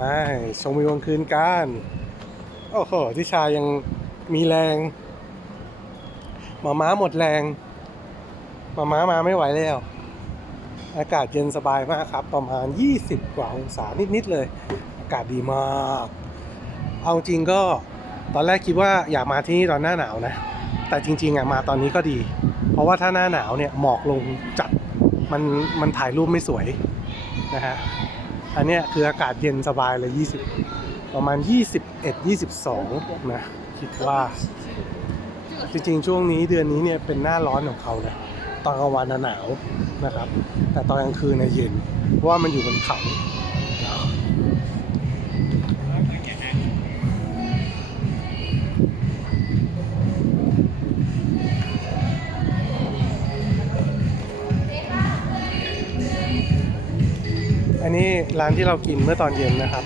มาชมวิวกลางคืนกันโอ้โหทิชายังมีแรงมาม้าหมดแรงมาม้ามาไม่ไหวแล้ว อากาศเย็นสบายมากครับ ประมาณ 20 กว่าองศานิด ๆ เลย อากาศดีมาก เอาจริงก็ตอนแรกคิดว่าอยากมาที่นี่ตอนหน้าหนาวนะ แต่จริง ๆอะมาตอนนี้ก็ดี เพราะว่าถ้าหน้าหนาวเนี่ยหมอกลงจัดมันมันถ่ายรูปไม่สวยนะฮะ อันนี้คืออากาศเย็นสบายเลย 20 ประมาณ 21 22 นะ คิดว่า จริงๆ ช่วงนี้เดือนนี้เนี่ยเป็นหน้าร้อนของเขานะตอนกลางวันหนาวนะครับ แต่ตอนกลางคืนน่ยเย็น เพราะว่ามันอยู่บนเขา นนี้ร้านที่เรากินเมื่อตอนเย็นนะครับ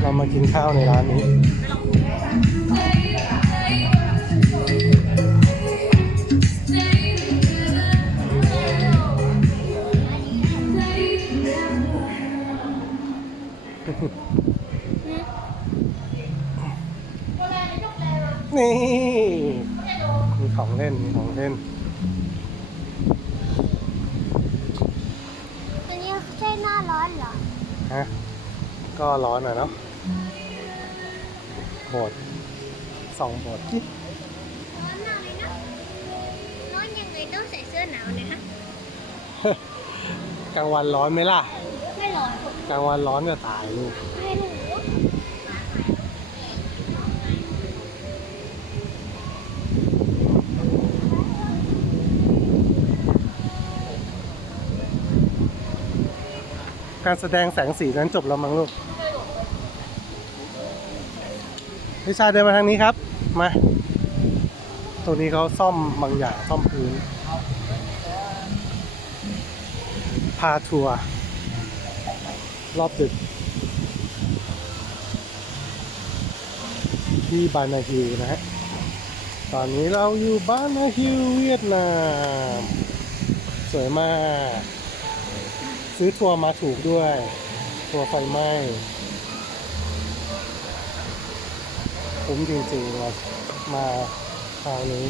เรามากินข้าวในร้านนี้นี่มีของเล่นมีของเล่น ตัวนี้ใช่หน้าร้อนเหรอ ฮะ ก็ร้อนอะเนาะโบดสองโบดที่ร้อนมากเลยนะร้อนยังไงต้องใส่เสื้อหนาวเนยฮะกลางวันร้อนไหมล่ะ ไม่ร้อนกลางวันร้อนก็ตายลูกไม่รู้ การแสดงแสงสีนั้นจบแล้วมั้งลูกพี่ชายเดินมาทางนี้ครับ มาตัวนี้เขาซ่อมบางอย่างซ่อมพื้น พาทัวร์รอบดึก ที่บานาฮิลนะฮะ ตอนนี้เราอยู่บานาฮิลเวียดนาม สวยมาก ซื้อทัวร์มาถูกด้วย ทัวร์ไฟไหม้คุ้มจริงๆเรามาคราวนี้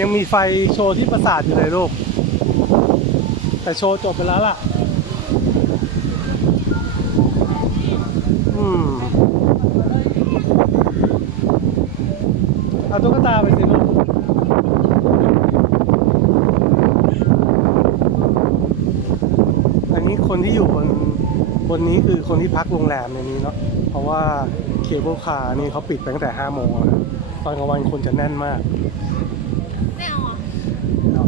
ยังมีไฟโชว์ที่ปราสาทอยู่เลยลูก แต่โชว์จบไปแล้วล่ะ อืม เอาตุ๊กตาไปสิลูก อันนี้คนที่อยู่บน บนนี้คือคนที่พักโรงแรมในนี้เนาะเพราะว่าเคเบิลคาร์นี่เขาปิดไปตั้งแต่ห้าโมงแล้วตอนกลางวันคนจะแน่นมากไม่เอาอะเอา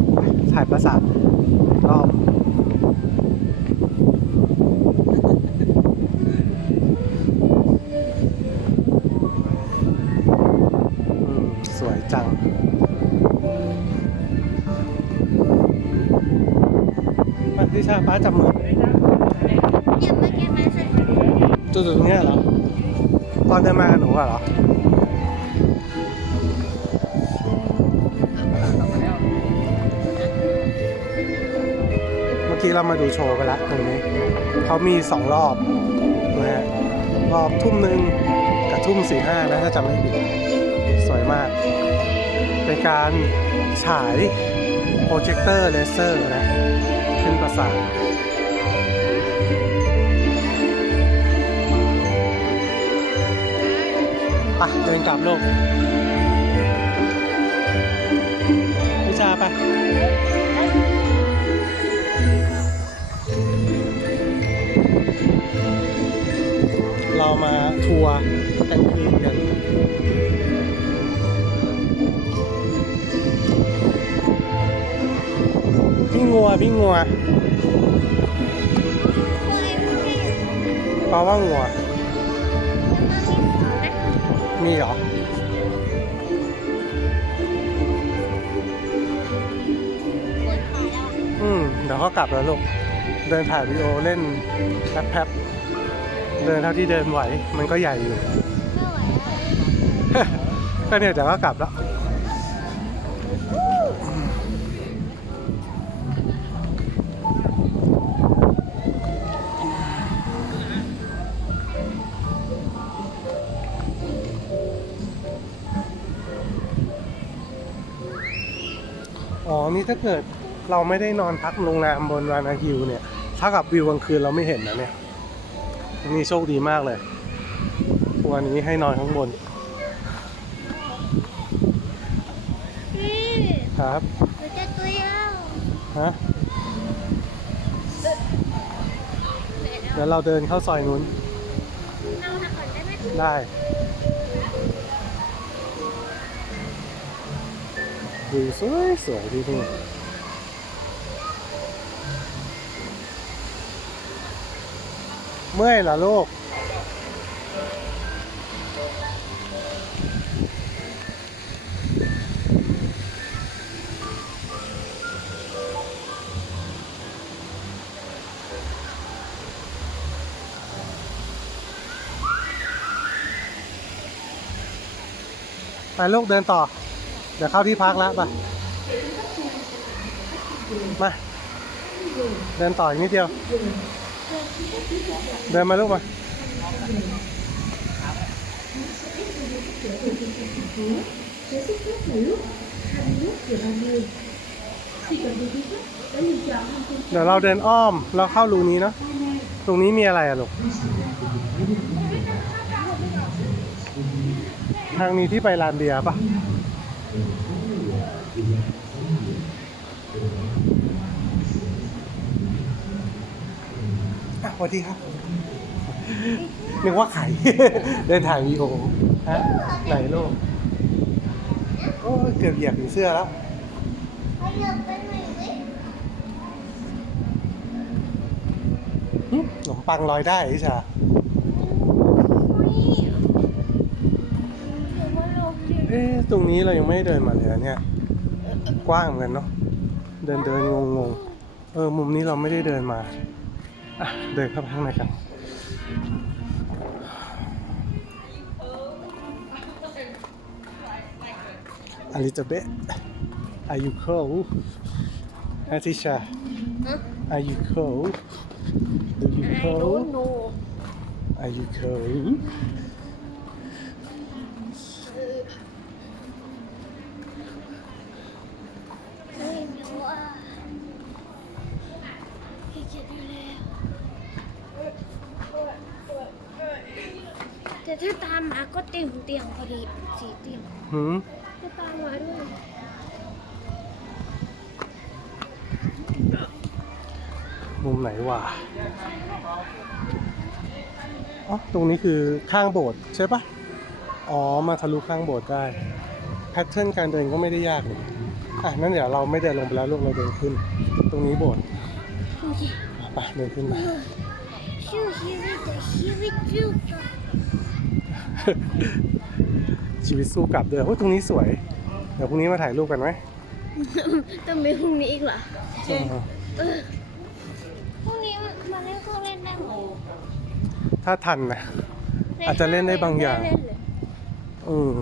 ถ่ายประสาทรอบ จุดตรงนี้เหรอตอนเดินมาหนูอะเหรอเมื่อกี้เรามาดูโชว์ไปแล้วตรงนี้เขามีสองรอบนะฮะรอบทุ่มหนึ่งกับทุ่มสี่ห้านะถ้าจำไม่ผิดสวยมาก เป็นการฉายโปรเจคเตอร์เลเซอร์นะ ขึ้นประสาท ไปเดินกลับลูกวิชาไปเรามาทัวร์กลางคืนกันพี่งัวพี่งัวตัวเองไม่ได้แปลว่างัว มีของนะมีเหรอปวดขาแล้วอะอืม เดี๋ยวเขากลับแล้วลูก เดินถ่ายวิดีโอเล่นแป๊บๆ เดินเท่าที่เดินไหว มันก็ใหญ่อยู่ไม่ไหวแล้วก็เนี่ยเดี๋ยวก็กลับแล้ว นี่ถ้าเกิดเราไม่ได้นอนพักโรงแรมบนวานาฮิลเนี่ย ถ้ากับวิวกลางคืนเราไม่เห็นนะเนี่ยนี่โชคดีมากเลย ทัวร์นี้ให้นอนข้างบน พี่ครับ หนูจะตัวยาวฮะ เดี๋ยวเราเดินเข้าซอยนู้นนั่งพักก่อนได้ไหมได้ วิวสวยสวยที่นี่เมื่อยเหรอลูกไปลูกเดินต่อ เดี๋ยวเข้าที่พักแล้วไปมาเดินต่ออีกนิดเดียว เดินมาลูกมาเดี๋ยวเราเดินอ้อมเราเข้ารูนี้เนาะตรงนี้มีอะไรอะลูกทางนี้ที่ไปลานเบียร์ปะ สวัสดีครับ นึกว่าไข่ เดินถ่ายวีดีโอฮะไหนลูกโอ้ยเกือบเหยียบถึงเสื้อแล้วขยับไปหน่อยสิหึขนมปังลอยได้อิชาอุ้ยเดี๋ยวมาลงดิเอ๊ะตรงนี้เรายังไม่ได้เดินมาเลยนะเนี่ย กว้างเหมือนกันเนาะ เดินเดินงงงๆเออ มุมนี้เราไม่ได้เดินมาอะ เดินเข้าไปข้างในกัน อลิซาเบธ are you cold อาทิชา ฮะ are you cold do you I cold don't know are you cold สี่เตียงหืมถ้าตามมาด้วยมุมไหนวะอ๋อ ตรงนี้คือข้างโบสถ์ใช่ปะอ๋อ มาทะลุข้างโบสถ์ได้ แพทเทิร์นการเดินก็ไม่ได้ยากเลยอะ นั่นเดี๋ยวเราไม่เดินลงไปแล้วลูกเราเดินขึ้น ตรงนี้โบสถ์ดูสิไปเดินขึ้นมา ชื่อชีวิตแต่ชีวิตจุกชีวิตสู้กลับเดินโอ้ยตรงนี้สวย เดี๋ยวพรุ่งนี้มาถ่ายรูปกันไหมต้องมีพรุ่งนี้อีกเหรออืมพรุ่งนี้มาเล่นเครื่องเล่นได้ไหมถ้าทันนะอาจจะเล่นได้บางอย่างเล่นเลยอืม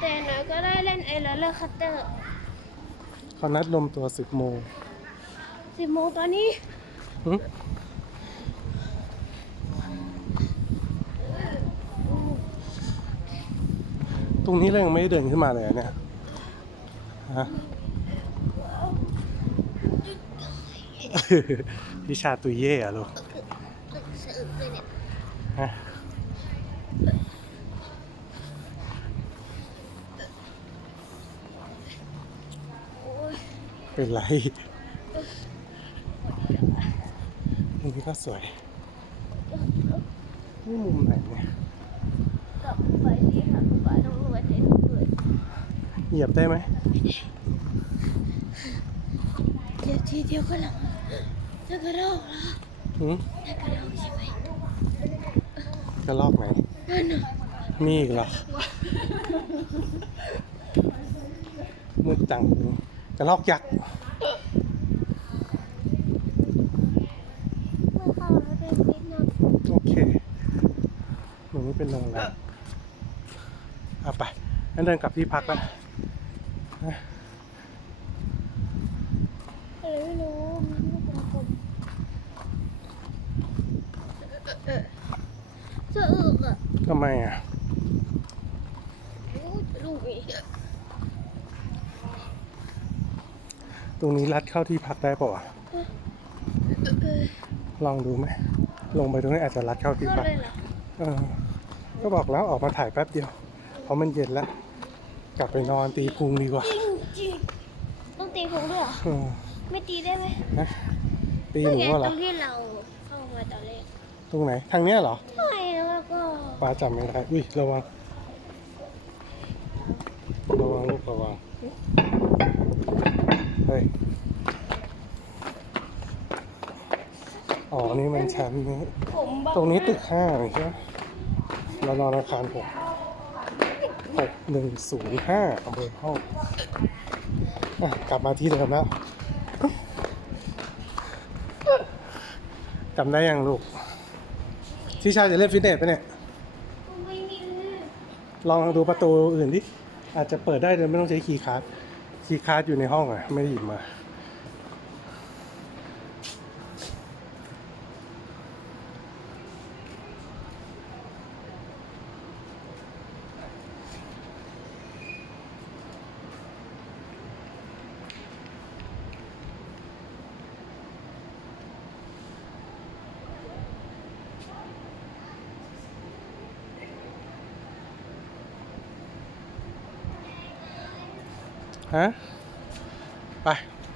แต่หนูก็ได้เล่นไอ้โรลเลอร์คัตเตอร์เขานัดรวมตัวสิบโมงสิบโมงตอนนี้ ตรงนี้เรายังไม่ได้เดินขึ้นมาเลยเนี่ยฮะวิชาตุยเย่อะลูกเลยเนี่ยฮะเป็นไรตรงนี้ก็สวยนี่มุมไหนเนี่ย กลับไปที่หาป้าต้องรวยได้ด้วย เหยียบได้ไหมเดี๋ยวทีเดียวก็หลังจะกระโดดเหรอหืมจะกระโดดใช่ไหมกระลอกไหนนั่นน่ะนี่อีกเหรอมืดจังกระลอกยักษ์เมื่อเข้าแล้วเป็นฟิตเนสโอเคตรงนี้เป็นโรงแรมเอาไปงั้นเดินกลับที่พักแล้ว อะไรไม่รู้มันไม่เป็นคนสะอึกอะทำไมอะลูกอีกตรงนี้ลัดเข้าที่พักได้ปะวะลองดูไหม ลงไปตรงนี้อาจจะลัดเข้าที่พักเลยเหรอเออ ก็บอกแล้วออกมาถ่ายแป๊บเดียว เพราะมันเย็นแล้ว กลับไปนอนตีพุงดีกว่า จริงจริงต้องตีผมด้วยเหรอ เออไม่ตีได้ไหมนะตีหนูไงว่าเหรตอรงที่เราเข้ามาตอนแรกตรงไหน ทางเนี้ยเหรอไม่แล้วก็ป้าจำไม่ได้อุ้ยระวัง ระวังลูกระวัง เฮ้ย อ๋อ นี่มันชั้นนี้ ผมบอกตรงนี้ตึกห้าใช่ไหมเรานอนอาคารหก หกหนึ่งศูนย์ห้าอำเภอห้องกลับมาที่เดิมแล้วจำได้ยังลูก ที่ชาจะเล่นฟิตเนสไปะเนี่ยไม่มีลองดูประตูอื่นดิ อาจจะเปิดได้โดยไม่ต้องใช้คีย์การ์ด คีย์การ์ดอยู่ในห้องอะ ไม่ได้หยิบมา ฮะ ไป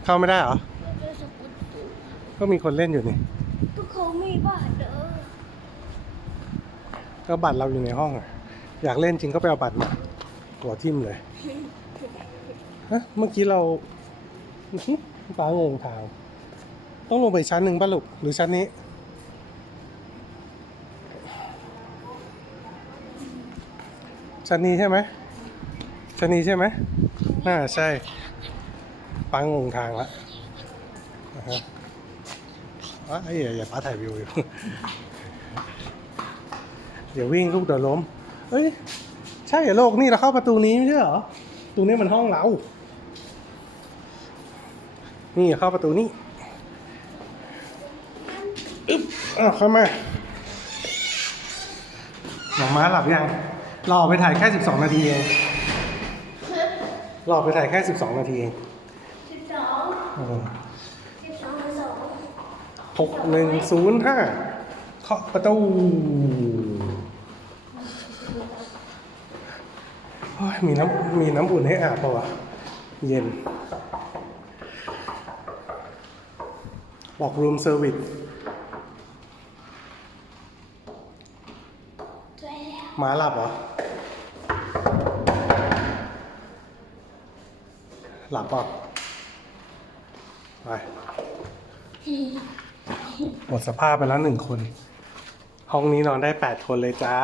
เข้าไม่ได้เหรอเจอสกุลตูก็มีคนเล่นอยู่นี่ ก็เขามีบ้านเด้อก็บัตรเราอยู่ในห้องอะอยากเล่นจริงก็ไปเอาบัตรมาหัวทิ่มเลย ฮะ เมื่อกี้เราเมื่อกี้ฟ้างงทาง ต้องลงไปชั้นหนึ่งป่ะลูก หรือชั้นนี้ ชั้นนี้ใช่ไหมชั้นนี้ใช่ไหม น่าใช่ฟ้างงทางละอ่าฮะอะไอ้ยอย่าอย่าป้าถ่ายวิวอยู่เดี๋ยววิ่งลูกเดี๋ยวล้ม เอ้ย ใช่เหรอโลกนี่เราเข้าประตูนี้ไม่ใช่เหรอประตูนี้มันห้องเรา นี่เข้าประตูนี้อึ๊บอ้าวเข้ามาหมอม้าหลับยัง เราออกไปถ่ายแค่ 12 นาทีเอง ราออกไปถ่ายแค่12นาทีเองสิบสองเออสิบสองสองหกหนึ่งศูนย์ห้าเคาะประตูโอ้ยมีน้ำมีน้ำอุ่นให้อาบเปล่าวะเย็น บอกรูมเซอร์วิสด้วยแล้วหมาหลับเหรอ หลับเปล่ะไปหมดสภาพไปแล้วหนึ่งคน ห้องนี้นอนได้แปดคนเลยจ้า